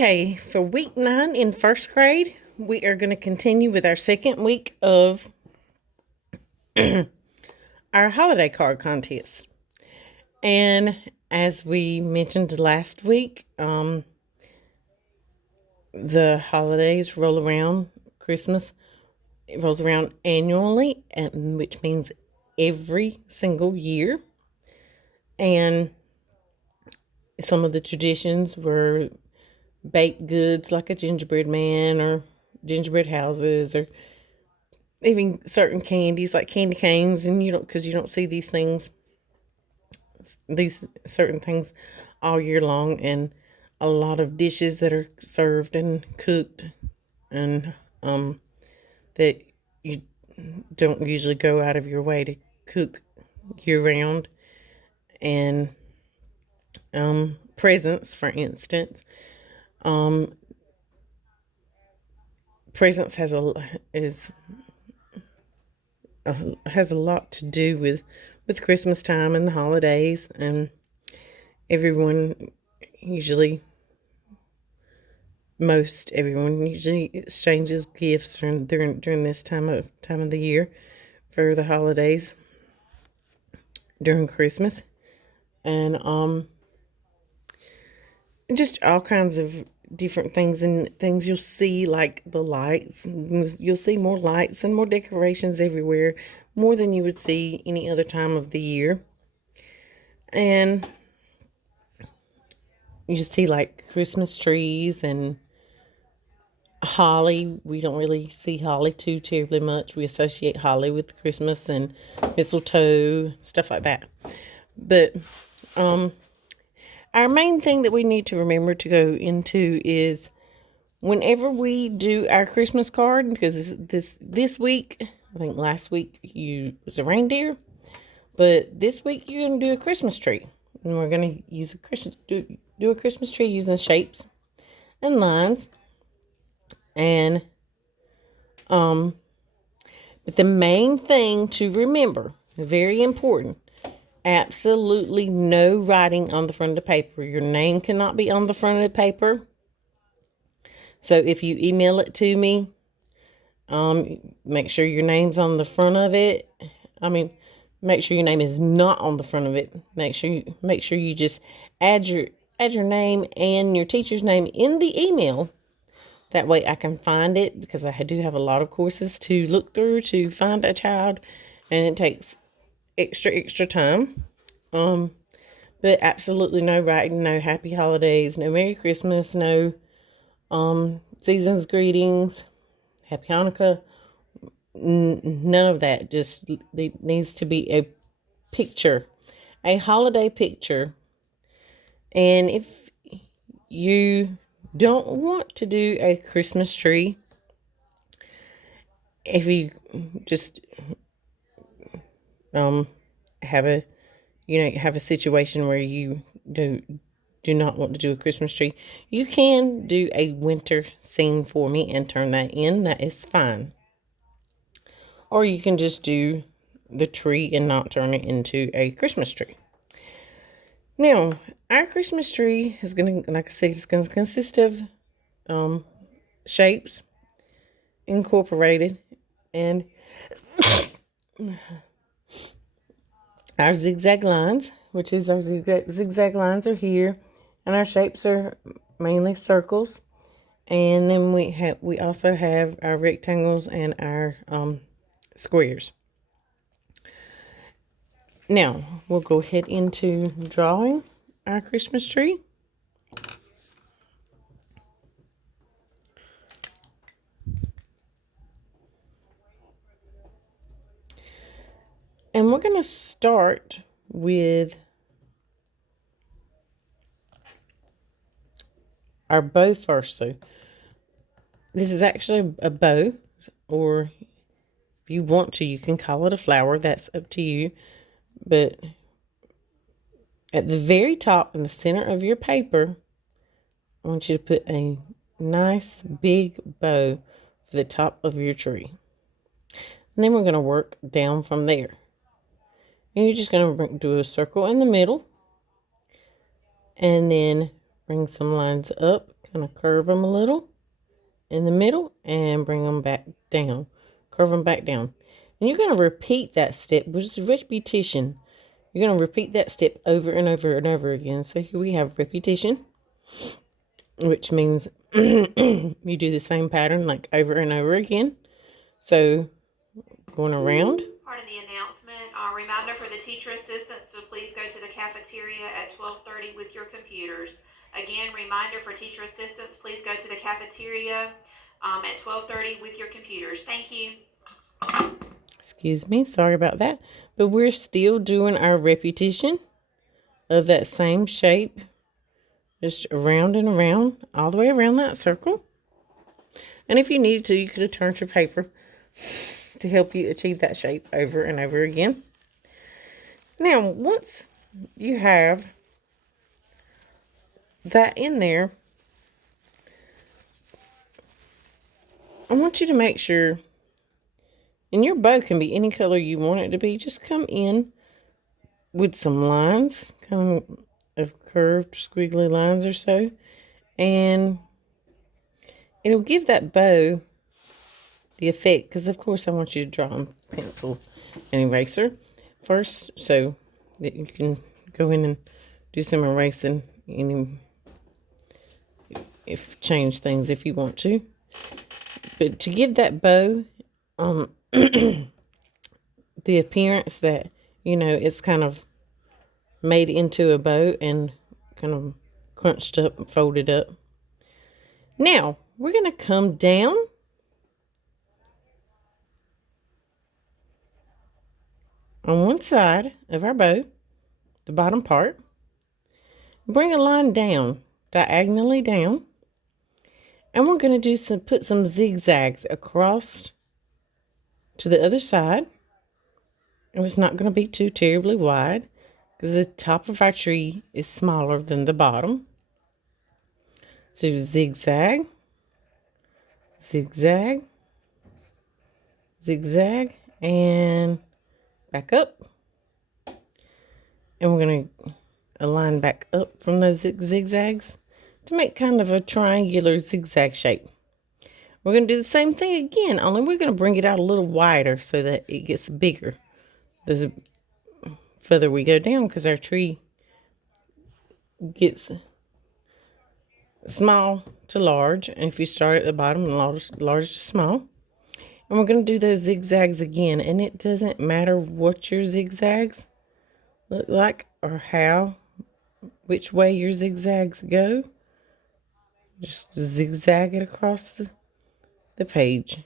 Okay, for week 9 in first grade, we are going to continue with our second week of our holiday card contest. And as we mentioned last week, the holidays roll around. Christmas it rolls around annually, which means every single year. And some of the traditions were baked goods like a gingerbread man or gingerbread houses, or even certain candies like candy canes, and because you don't see these certain things all year long, and a lot of dishes that are served and cooked, and that you don't usually go out of your way to cook year round, and presents, for instance. um Presents is has a lot to do with Christmas time and the holidays, and everyone usually most everyone usually exchanges gifts during this time of the year for the holidays during Christmas, and just all kinds of different things, and things you'll see, like the lights. You'll see more lights and more decorations everywhere, more than you would see any other time of the year. And you see like Christmas trees and holly. We don't really see holly too terribly much. We associate holly with Christmas and mistletoe, stuff like that. But our main thing that we need to remember to go into is, whenever we do our Christmas card, because this week, I think last week you was a reindeer, but this week you're gonna do a Christmas tree, and we're gonna use do a Christmas tree using shapes and lines, and but the main thing to remember, very important, absolutely no writing on the front of the paper. Your name cannot be on the front of the paper. So if you email it to me, make sure your name's on the front of it. Make sure your name is not on the front of it. Make sure you just add your name and your teacher's name in the email. That way I can find it, because I do have a lot of courses to look through to find a child, and it takes extra time. But absolutely no writing, no happy holidays, no Merry Christmas, no season's greetings, Happy Hanukkah, none of that. Just it needs to be a picture, a holiday picture. And if you don't want to do a Christmas tree, if you just have a situation where you do not want to do a Christmas tree, you can do a winter scene for me and turn that in. That is fine. Or you can just do the tree and not turn it into a Christmas tree. Now, our Christmas tree is going to, like I said, it's going to consist of shapes incorporated, and our zigzag lines, which is our zigzag lines are here, and our shapes are mainly circles. And then we also have our rectangles and our squares. Now, we'll go ahead into drawing our Christmas tree. And we're going to start with our bow first. So this is actually a bow, or if you want to, you can call it a flower. That's up to you. But at the very top, in the center of your paper, I want you to put a nice big bow for the top of your tree. And then we're going to work down from there. And you're just going to do a circle in the middle, and then bring some lines up, kind of curve them a little in the middle, and bring them back down. Curve them back down. And you're going to repeat that step, which is repetition. You're going to repeat that step over and over and over again. So here we have repetition, which means you do the same pattern like over and over again. So going around. Part of the announcement, reminder for the teacher assistants to please go to the cafeteria at 12:30 with your computers. Again, reminder for teacher assistants, please go to the cafeteria at 12:30 with your computers. Thank you. Excuse me, sorry about that. But we're still doing our repetition of that same shape. Just around and around, all the way around that circle. And if you needed to, you could have turned your paper to help you achieve that shape over and over again. Now, once you have that in there, I want you to make sure, and your bow can be any color you want it to be, just come in with some lines, kind of curved, squiggly lines or so, and it'll give that bow the effect, because of course I want you to draw on pencil and eraser first, so that you can go in and do some erasing and change things if you want to. But to give that bow the appearance that, you know, it's kind of made into a bow and kind of crunched up and folded up. Now, we're going to come down on one side of our bow, the bottom part. Bring a line down, diagonally down. And we're going to do put some zigzags across to the other side. And it's not going to be too terribly wide, because the top of our tree is smaller than the bottom. So zigzag, zigzag, zigzag, and back up. And we're going to align back up from those zigzags to make kind of a triangular zigzag shape. We're going to do the same thing again, only we're going to bring it out a little wider so that it gets bigger the further we go down, because our tree gets small to large. And if you start at the bottom, large to small. And we're going to do those zigzags again. And it doesn't matter what your zigzags look like or which way your zigzags go. Just zigzag it across the page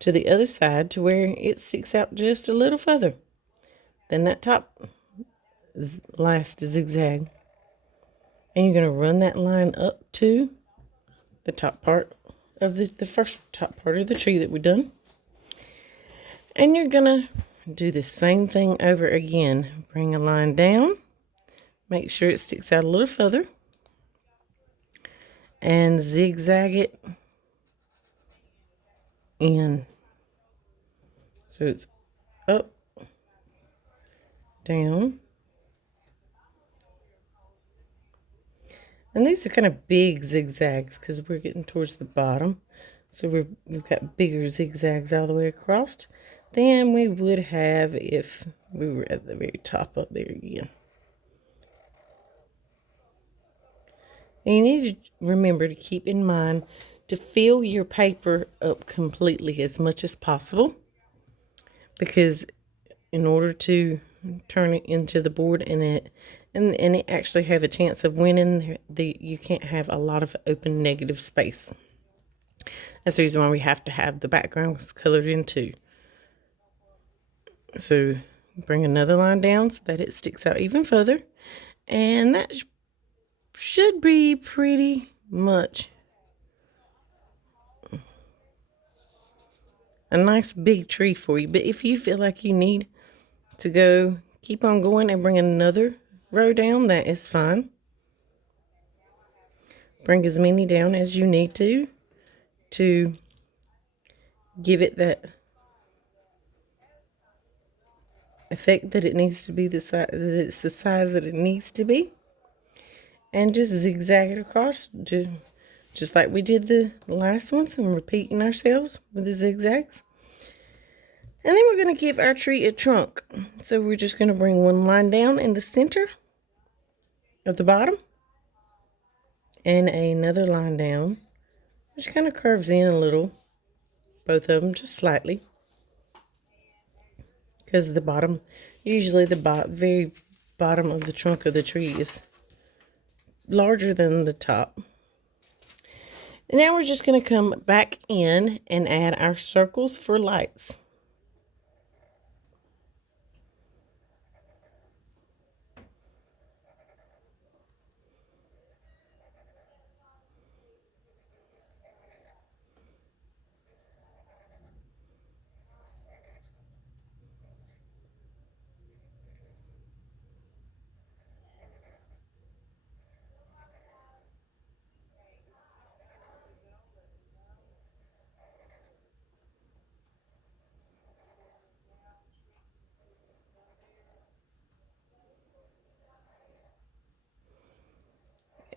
to the other side to where it sticks out just a little further than that top last zigzag. And you're going to run that line up to the top part of the first top part of the tree that we've done. And you're going to do the same thing over again. Bring a line down. Make sure it sticks out a little further. And zigzag it in. So it's up, down. And these are kind of big zigzags because we're getting towards the bottom. So we've got bigger zigzags all the way across than we would have if we were at the very top up there again. And you need to remember to keep in mind to fill your paper up completely as much as possible, because in order to turn it into the board and it actually have a chance of winning, you can't have a lot of open negative space. That's the reason why we have to have the backgrounds colored in too. So bring another line down so that it sticks out even further, and that should be pretty much a nice big tree for you. But if you feel like you need to keep on going and bring another row down, that is fine. Bring as many down as you need to give it that effect that it needs to be, it's the size that it needs to be. and just zigzag it across, just like we did the last ones, and repeating ourselves with the zigzags. And then we're going to give our tree a trunk. So we're just going to bring one line down in the center of the bottom and another line down, which kind of curves in a little, both of them just slightly, because the bottom, usually the very bottom of the trunk of the tree is larger than the top. And now we're just going to come back in and add our circles for lights.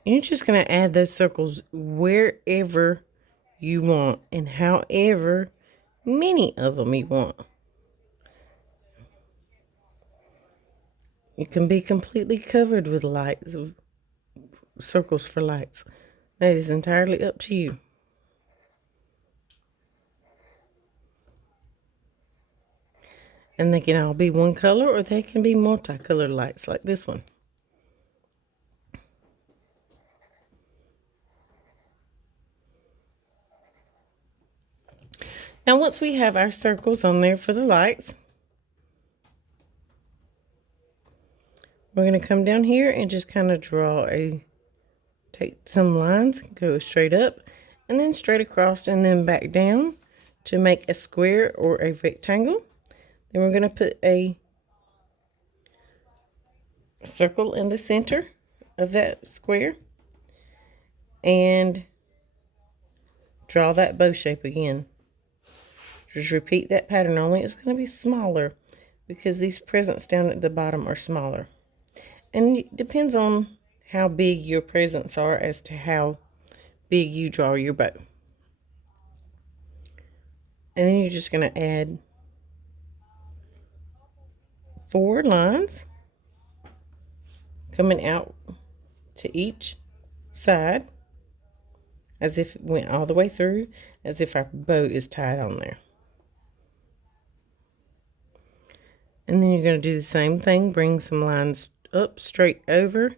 You're just going to add those circles wherever you want and however many of them you want. It can be completely covered with lights, circles for lights. That is entirely up to you. And they can all be one color, or they can be multicolored lights like this one. Now once we have our circles on there for the lights, we're going to come down here and just kind of take some lines, go straight up, and then straight across, and then back down to make a square or a rectangle. Then we're going to put a circle in the center of that square and draw that bow shape again. Just repeat that pattern, only it's going to be smaller because these presents down at the bottom are smaller. And it depends on how big your presents are as to how big you draw your bow. And then you're just going to add 4 lines coming out to each side as if it went all the way through, as if our bow is tied on there. And then you're going to do the same thing, bring some lines up straight over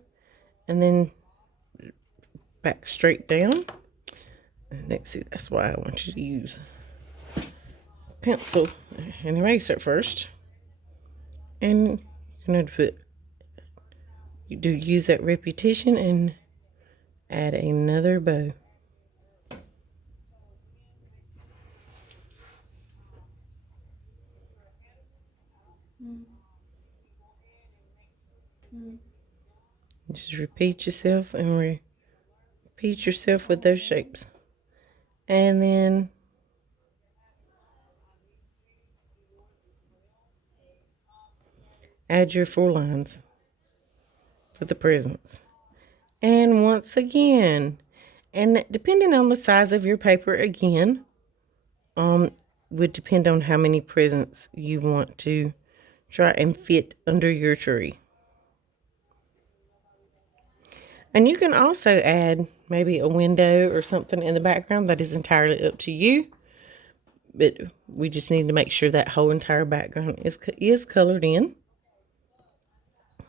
and then back straight down. And that's why I want you to use pencil and eraser first. And you're going to use that repetition and add another bow. Just repeat yourself and repeat yourself with those shapes. And then add your 4 lines for the presents. And once again, and depending on the size of your paper again, would depend on how many presents you want to try and fit under your tree. And you can also add maybe a window or something in the background. That is entirely up to you. But we just need to make sure that whole entire background is colored in.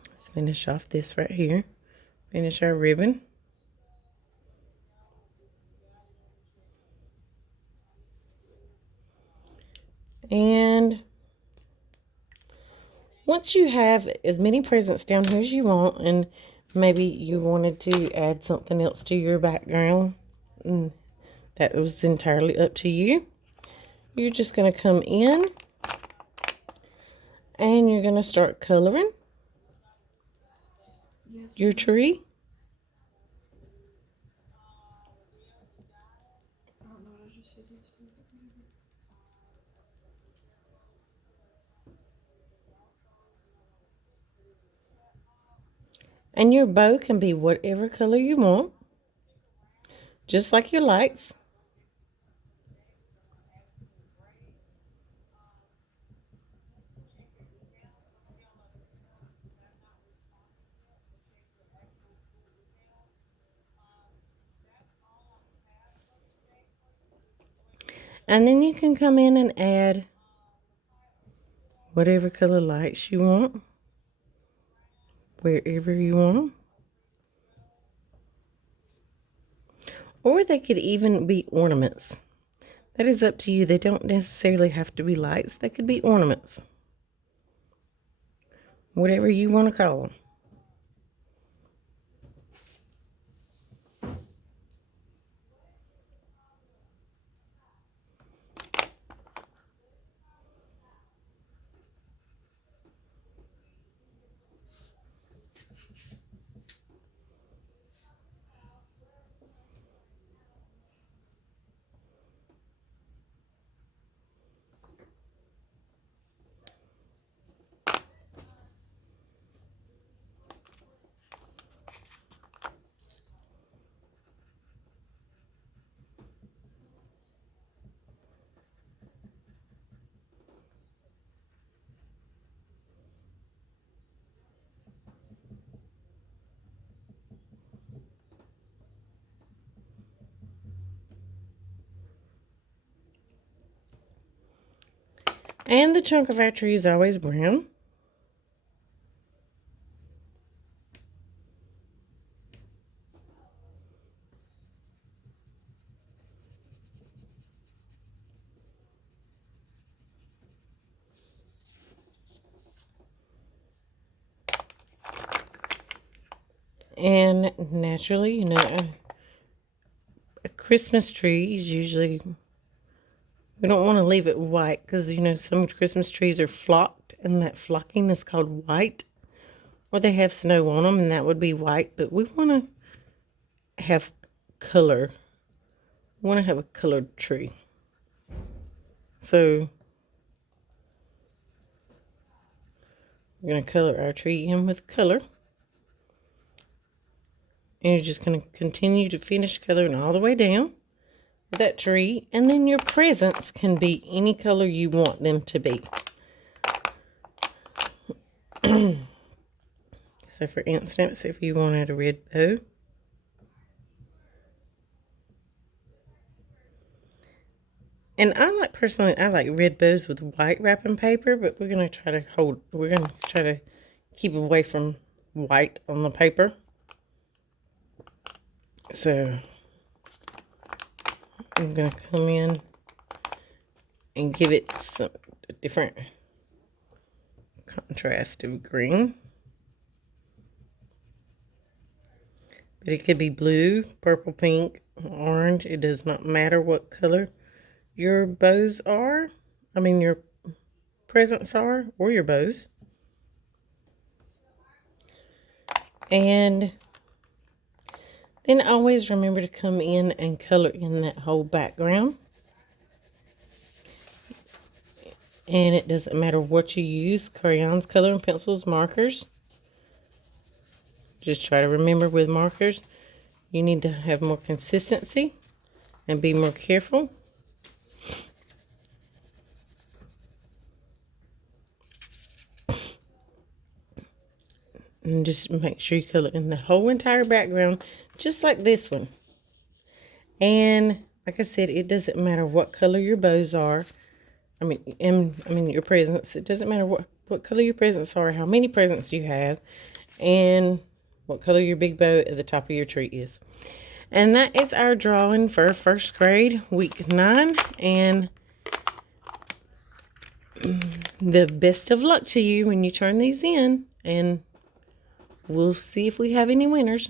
Let's finish off this right here. Finish our ribbon. And once you have as many presents down here as you want, and maybe you wanted to add something else to your background, that was entirely up to you. You're just going to come in and you're going to start coloring your tree. And your bow can be whatever color you want, just like your lights. And then you can come in and add whatever color lights you want, wherever you want them. Or they could even be ornaments. That is up to you. They don't necessarily have to be lights. They could be ornaments. Whatever you want to call them. And the trunk of our tree is always brown. And naturally, you know, a Christmas tree is usually, we don't want to leave it white because, you know, some Christmas trees are flocked, and that flocking is called white. Or they have snow on them, and that would be white. But we want to have color. We want to have a colored tree. So we're going to color our tree in with color. And you're just going to continue to finish coloring all the way down that tree. And then your presents can be any color you want them to be. So for instance, if you wanted a red bow, and I like red bows with white wrapping paper, but we're going to try to keep away from white on the paper. So I'm going to come in and give it some different contrast of green. But it could be blue, purple, pink, orange. It does not matter what color your bows are. I mean, your presents are, or your bows. And then always remember to come in and color in that whole background. And it doesn't matter what you use, crayons, coloring pencils, markers. Just try to remember with markers, you need to have more consistency and be more careful. And just make sure you color in the whole entire background, just like this one. And like I said, it doesn't matter what color your bows are. I mean your presents. It doesn't matter what color your presents are, how many presents you have, and what color your big bow at the top of your tree is. And that is our drawing for first grade, week 9. And the best of luck to you when you turn these in. And we'll see if we have any winners.